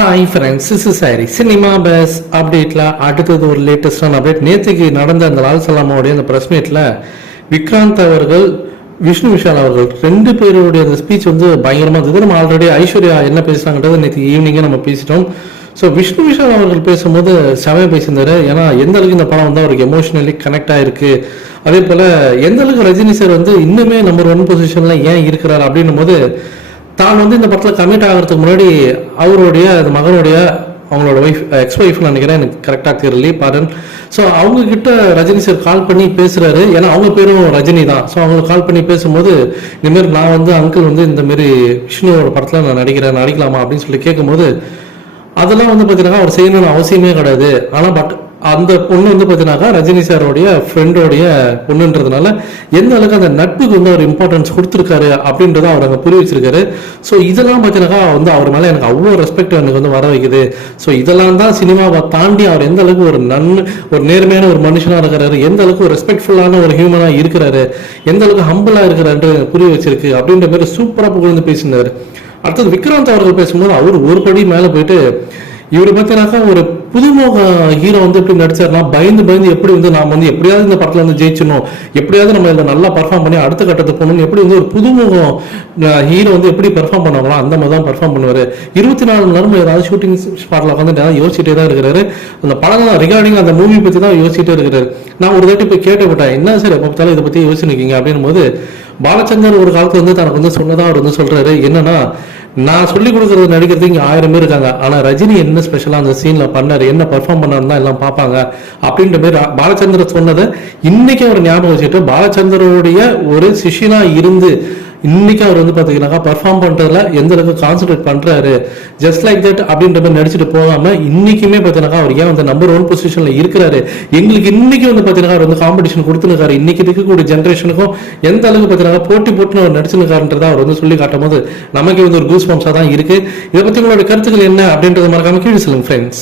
Hi friends, this is Harry. Cinema base அப்டேட்டில் அடுத்தது ஒரு லேட்டஸ்டான அப்டேட். நேற்றுக்கு நடந்த அந்த லால் சலாமாவுடைய அந்த ப்ரெஸ் மீட்டில் விக்ராந்த் அவர்கள், விஷ்ணு விஷால் அவர்கள் ரெண்டு பேருடைய அந்த ஸ்பீச் வந்து பயங்கரமாக இருந்தது. நம்ம ஆல்ரெடி ஐஸ்வர்யா என்ன பேசுகிறாங்கன்றது நேற்று ஈவினிங்கே நம்ம பேசிட்டோம். ஸோ விஷ்ணு விஷால் அவர்கள் பேசும்போது செமையாக பேசியிருந்தாரு. ஏன்னா எந்த அளவுக்கு இந்த படம் வந்து அவருக்கு எமோஷனலி கனெக்ட் ஆகிருக்கு, அதே போல் எந்த அளவுக்கு ரஜினி சார் வந்து இன்னுமே நம்பர் 1 பொசிஷனில் ஏன் இருக்கிறார் அப்படின்னும் போது, தான் வந்து இந்த படத்தில் கமிட் ஆகிறதுக்கு முன்னாடி அவருடைய அந்த மகனுடைய அவங்களோட எக்ஸ் ஒய்ஃப்னு நினைக்கிறேன், எனக்கு கரெக்டாக தெரியல பாருன். ஸோ அவங்க கிட்ட ரஜினி சார் கால் பண்ணி பேசுறாரு. ஏன்னா அவங்க பேரும் ரஜினி தான். ஸோ அவங்களுக்கு கால் பண்ணி பேசும்போது இந்தமாரி நான் வந்து அங்கிள் வந்து இந்தமாரி விஷ்ணுவோட படத்தில் நான் நடிக்கலாமா அப்படின்னு சொல்லி கேட்கும்போது, அதெல்லாம் வந்து பார்த்தீங்கன்னா அவர் செய்யணும்னு அவசியமே கிடையாது. ஆனால் அந்த பொண்ணு வந்து பார்த்தீங்கன்னாக்கா ரஜினி சாரோடைய ஃப்ரெண்டோடைய பொண்ணுன்றதுனால எந்த அளவுக்கு அந்த நட்புக்கு வந்து அவர் இம்பார்ட்டன்ஸ் கொடுத்துருக்காரு அப்படின்றத அவர் அங்கே புரிய வச்சிருக்காரு. ஸோ இதெல்லாம் பார்த்தீங்கன்னாக்கா வந்து அவர் மேலே எனக்கு அவ்வளோ ரெஸ்பெக்ட் எனக்கு வந்து வர வைக்குது. ஸோ இதெல்லாம் தான் சினிமாவை தாண்டி அவர் எந்த அளவுக்கு ஒரு நேர்மையான ஒரு மனுஷனாக இருக்கிறாரு, எந்த அளவுக்கு ஒரு ரெஸ்பெக்ட்ஃபுல்லான ஒரு ஹியூமனாக இருக்கிறாரு, எந்த அளவுக்கு ஹம்பிளாக இருக்கிறாரு புரிய வச்சிருக்கு அப்படின்ற மாதிரி சூப்பராக புகழ்ந்து பேசினார். அடுத்தது விக்ராந்த் அவர்கள் பேசும்போது அவர் ஒரு படி மேலே போயிட்டு, இவர் பார்த்தீங்கன்னாக்கா ஒரு புதுமுக ஹீரோ வந்து எப்படி நடிச்சார்னா பயந்து எப்படி வந்து நாம் வந்து எப்படியாவது இந்த படத்தில் வந்து ஜெயிச்சணும், எப்படியாவது நம்ம இதில் நல்லா பர்ஃபார்ம் பண்ணி அடுத்த கட்டத்துக்கு போகணும்னு எப்படி வந்து ஒரு புதுமுகம் ஹீரோ வந்து எப்படி பர்ஃபார்ம் பண்ணுவாங்களோ அந்த மாதிரி தான் பர்ஃபார்ம் பண்ணுவார். 24 மணி நேரம் ஏதாவது ஷூட்டிங் ஸ்பாட்டில் உட்காந்து யோசிச்சுட்டே தான் இருக்கிறாரு. அந்த படம் ரிகார்டிங் அந்த மூவி பற்றி தான் யோசிச்சுட்டே இருக்கிறாரு. நான் ஒரு தாட்டி போய் கேட்டுவிட்டேன், என்ன சார் எப்போ பார்த்தாலும் இதை பற்றி யோசிச்சுருக்கீங்க அப்படின்னும் போது, பாலச்சந்தர் ஒரு காலத்தில் வந்து தனக்கு வந்து சொன்னதாக அவர் வந்து சொல்கிறாரு. என்னன்னா, நான் சொல்லிக் கொடுக்கறது நடிக்கிறது இங்கே 1000 பேர் இருக்காங்க, ஆனால் ரஜினி என்ன ஸ்பெஷலாக அந்த சீனில் பண்ணார், என்ன பர்ஃபார்ம் பண்ணாருன்னு தான் எல்லாம் பார்ப்பாங்க அப்படின்ற மாதிரி பாலச்சந்தர் சொன்னதை இன்னைக்கு அவர் ஞாபகம் வச்சுட்டு பாலச்சந்தருடைய ஒரு சிஷியனா இருந்து இன்னைக்கு அவர் வந்து பார்த்தீங்கன்னாக்கா பர்ஃபார்ம் பண்ணுறதுல எந்த அளவுக்கு கான்சன்ட்ரேட் பண்ணுறாரு, ஜஸ்ட் லைக் தட் அப்படின்ற மாதிரி நடிச்சுட்டு போகாமல் இன்னைக்குமே பார்த்தீங்கன்னாக்கா அவர் ஏன் வந்து நம்பர் 1 பொசிஷனில் இருக்கிறாரு, எங்களுக்கு இன்னைக்கு வந்து பார்த்தீங்கன்னா அவர் வந்து காம்படிஷன் கொடுத்துருக்காரு, இன்னைக்கு இருக்கக்கூடிய ஜென்ரேஷனுக்கும் எந்த அளவுக்கு பார்த்தீங்கன்னா போட்டுன்னு அவர் நடிச்சுருக்காருன்றதை அவர் வந்து சொல்லி காட்டும் போது நமக்கு வந்து ஒரு கூஸ் பம்ஸாக தான் இருக்கு. இதை பற்றி உங்களோட கருத்துக்கள் என்ன அப்படின்றத மறக்காம கீழே சொல்லுங்க ஃப்ரெண்ட்ஸ்.